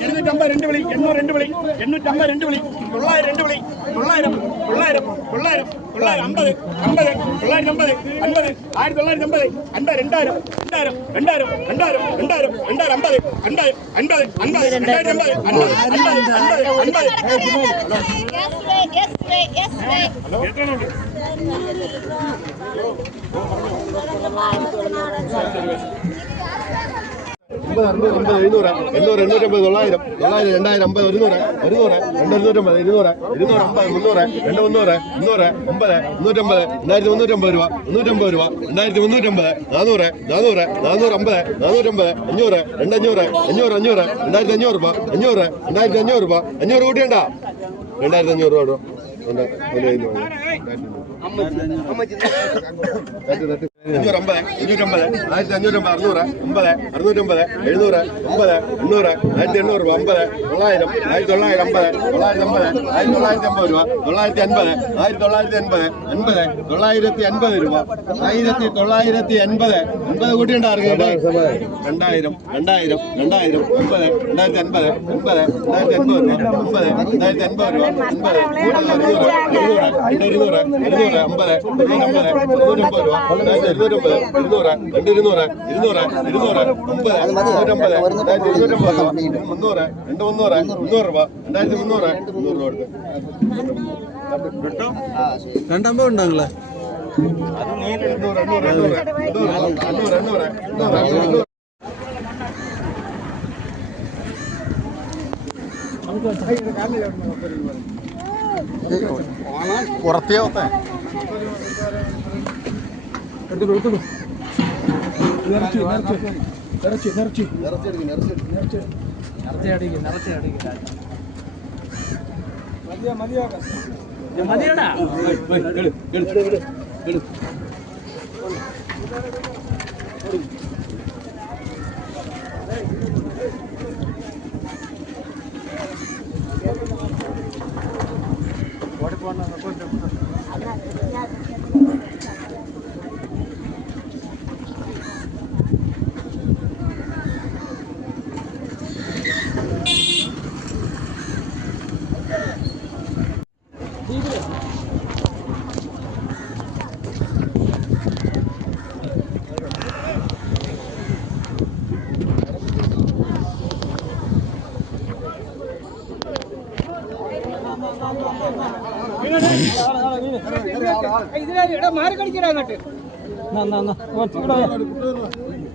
எண்ணூற்றி ஐம்பது ரெண்டு வழி எண்ணூறு ரெண்டு வழி எண்ணூற்றி ஐம்பது ரெண்டு வழி தொள்ளாயிரம் ரெண்டு வழி தொள்ளாயிரம் தொள்ளாயிரம் தொள்ளாயிரம் ஐம்பது ஐம்பது தொள்ளாயிரத்தி ஐம்பது ஐம்பது ஆயிரத்தி தொள்ளாயிரத்தி ஐம்பது ஐம்பது ரெண்டாயிரம் ரெண்டாயிரம் ரெண்டாயிரம் ரெண்டாயிரம் ரெண்டாயிரம் ரெண்டாயிரம் ஐம்பது ஐம்பது ஐம்பது ஐம்பது ரெண்டாயிரத்தி ஐம்பது ஐம்பது ஐம்பது ஐம்பது ஐம்பது അമ്പത് അറുപത് അമ്പത് എഴുന്നൂറ് എണ്ണൂറ് എണ്ണൂറ്റമ്പത് തൊള്ളായിരം തൊള്ളായിരം രണ്ടായിരം അമ്പത് ഒരുന്നൂറ് ഒരുന്നൂറ് രണ്ട് ഇരുന്നൂറ്റമ്പത് ഇരുന്നൂറ് ഇരുന്നൂറ് അമ്പത് മുന്നൂറ് രണ്ട് മുന്നൂറ് മുന്നൂറ് അമ്പത് മുന്നൂറ്റമ്പത് രണ്ടായിരത്തി മുന്നൂറ്റമ്പത് രൂപ മുന്നൂറ്റമ്പത് രൂപ രണ്ടായിരത്തി മുന്നൂറ്റമ്പത് നാനൂറ് നാനൂറ് നാനൂറ്റമ്പത് നാനൂറ്റമ്പത് അഞ്ഞൂറ് രണ്ടഞ്ഞൂറ് അഞ്ഞൂറ് അഞ്ഞൂറ് രണ്ടായിരത്തി അഞ്ഞൂറ് രൂപ അഞ്ഞൂറ് രണ്ടായിരത്തി അഞ്ഞൂറ് രൂപ അഞ്ഞൂറ് കൂട്ടിയണ്ട രണ്ടായിരത്തി അഞ്ഞൂറ് രൂപ ഉണ്ട്. വാങ്ങി. അഞ്ഞൂറ് അമ്പത് അഞ്ഞൂറ്റമ്പത് ആയിരത്തി അഞ്ഞൂറ്റമ്പത് അറുന്നൂറ് അമ്പത് അറുന്നൂറ്റമ്പത് എഴുന്നൂറ് അമ്പത് എണ്ണൂറ് ആയിരത്തി എണ്ണൂറ് രൂപ അമ്പത് തൊള്ളായിരം ആയിരത്തി തൊള്ളായിരം അമ്പത് തൊള്ളായിരത്തി അമ്പത് ആയിരത്തി തൊള്ളായിരത്തി അമ്പത് രൂപ തൊള്ളായിരത്തി അൻപത് ആയിരത്തി തൊള്ളായിരത്തി അൻപത് അൻപത് തൊള്ളായിരത്തി അൻപത് രൂപ ആയിരത്തി തൊള്ളായിരത്തി അൻപത് അൻപത് കൂട്ടിയുണ്ടായിരുന്നു രണ്ടായിരം രണ്ടായിരം രണ്ടായിരം അമ്പത് രണ്ടായിരത്തി അൻപത് അൻപത് രണ്ടായിരത്തി അൻപത് രൂപ അമ്പത് രണ്ടായിരത്തി അൻപത് രൂപ അൻപത് ഇരുന്നൂറ് ഇരുന്നൂറ് ഇരുന്നൂറ് അമ്പത് ഇരുന്നൂറ്റമ്പത് ഇരുന്നൂറ്റമ്പത് രൂപ രണ്ടായിരത്തി ഇരുന്നൂറ്റമ്പത് ഇരുന്നൂറ് രണ്ട് ഇരുന്നൂറ് ഇരുന്നൂറ് അമ്പത് ഇരുന്നൂറ്റമ്പത് രണ്ടായിരത്തി ഇരുന്നൂറ്റമ്പത് രൂപ മുന്നൂറ് രണ്ട് മുന്നൂറ് മുന്നൂറ് രൂപ രണ്ടായിരത്തി മുന്നൂറ് മുന്നൂറ് രൂപ കൊടുത്ത് രണ്ടമ്പത് ഉണ്ടാങ്ങളെ എണ്ണൂറ് എണ്ണൂറ് എണ്ണൂറ് എണ്ണൂറ് എണ്ണൂറ് എണ്ണൂറ് എണ്ണൂറ് எடுத்துடு எடுத்துடு நிறச்சி நிறச்சி நிறச்சி நிறச்சி நிறச்சி அடிக்க நிறச்சி நிறச்சி அடிக்க நிறச்சி அடிக்க மதியா மதியா மதியாடா எடு எடு எடு ഇതിലെ മാറി കളിക്കടാ അങ്ങോട്ട്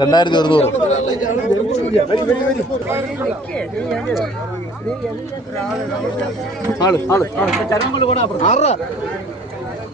രണ്ടായിരത്തി ഒരുന്നൂറ്. ആൾ ആൾ ആറ്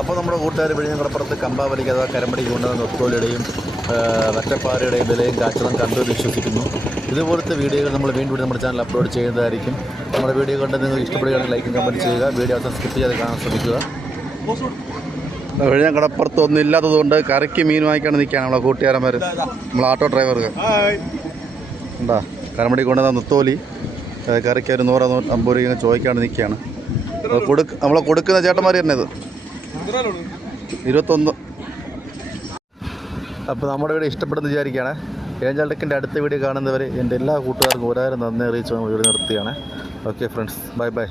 അപ്പോൾ നമ്മുടെ കൂട്ടുകാർ വെളിഞ്ഞങ്കടപ്പുറത്ത് കമ്പാവലിക്ക് അഥവാ കരമ്പടിക്ക് കൊണ്ടുവന്ന നൊത്തോലിയുടെയും വറ്റപ്പാറയുടെയും വിലയും കാച്ചതും കണ്ടു വിശ്വസിക്കുന്നു. ഇതുപോലത്തെ വീഡിയോകൾ നമ്മൾ വീണ്ടും നമ്മുടെ ചാനൽ അപ്ലോഡ് ചെയ്യുന്നതായിരിക്കും. നമ്മുടെ വീഡിയോ കണ്ട് നിങ്ങൾക്ക് ഇഷ്ടപ്പെടുകയാണെങ്കിൽ ലൈക്കും കമന്റ് ചെയ്യുക. വീഡിയോ അവസാനം സ്കിപ്പ് ചെയ്ത് കാണാൻ ശ്രമിക്കുക. വിഴിഞ്ഞ കടപ്പുറത്ത് ഒന്നും ഇല്ലാത്തതുകൊണ്ട് കറിക്ക് മീൻ വാങ്ങിക്കാണ് നിൽക്കുകയാണ് നമ്മളെ കൂട്ടുകാരന്മാർ നമ്മളെ ഓട്ടോ ഡ്രൈവർക്ക് ഉണ്ടാ കരമടി കൊണ്ടുവന്ന നൊത്തോലി ഏ, കറിക്ക് ഒരു നൂറ് നൂറ്റമ്പത് രൂപ ചോദിക്കാണ്ട് നിൽക്കുകയാണ്. കൊടുക്ക് നമ്മളെ കൊടുക്കുന്ന ചേട്ടന്മാർ തന്നെ ഇത്. ഇരുപത്തൊന്ന്. അപ്പോൾ നമ്മുടെ വീഡിയോ ഇഷ്ടപ്പെടുന്ന വിചാരിക്കുകയാണ്. ഏഞ്ചൽ ടെക്കിന്റെ അടുത്ത വീഡിയോ കാണുന്നവർ എന്റെ എല്ലാ കൂട്ടുകാർക്കും ഒരായിരം നന്ദി അറിയിച്ചു വീഡിയോ നിർത്തിയാണ് ഓക്കെ ഫ്രണ്ട്സ് ബൈ ബൈ